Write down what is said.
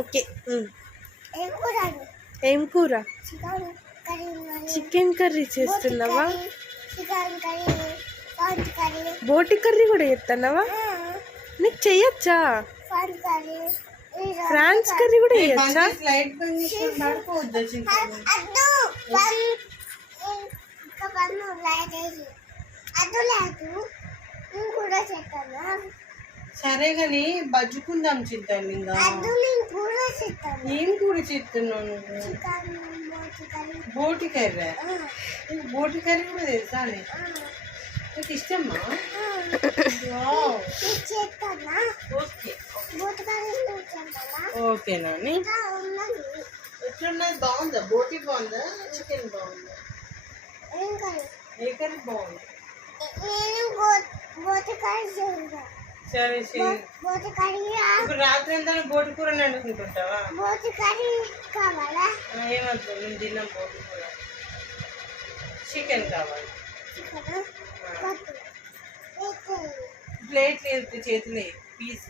Okay. ఏం కూర? Chicken curry చేస్తున్నావా? బోటి కర్రీ కూడా చేస్తున్నావా? నీకు చెయ్యొచ్చా? ఫ్రాన్స్ కర్రీ కూడా చేయొచ్చా? సరే గాని బజ్జుకుందాం చింతాను. ఇంకా ఏం కూర చేస్తున్నాను? బోటి కర్రీ. బోటి కర్రీ కూడా తెలుసా? నీకు ఇష్టమ్మా? ఓకేనా? ఎట్లున్నది? బాగుందా? బోటి బాగుందా? చికెన్ బాగుందా? ఏ కర్రీ బాగుంది? సరే సరే. ఇప్పుడు రాత్రి అంతా బోటి కూర వండుకుంటుంటావా? ఏమద్దు, నేను తిన్నాం బోటి కూర. చికెన్ కావాలి. ప్లేట్ లేదు, చేతులే పీస్.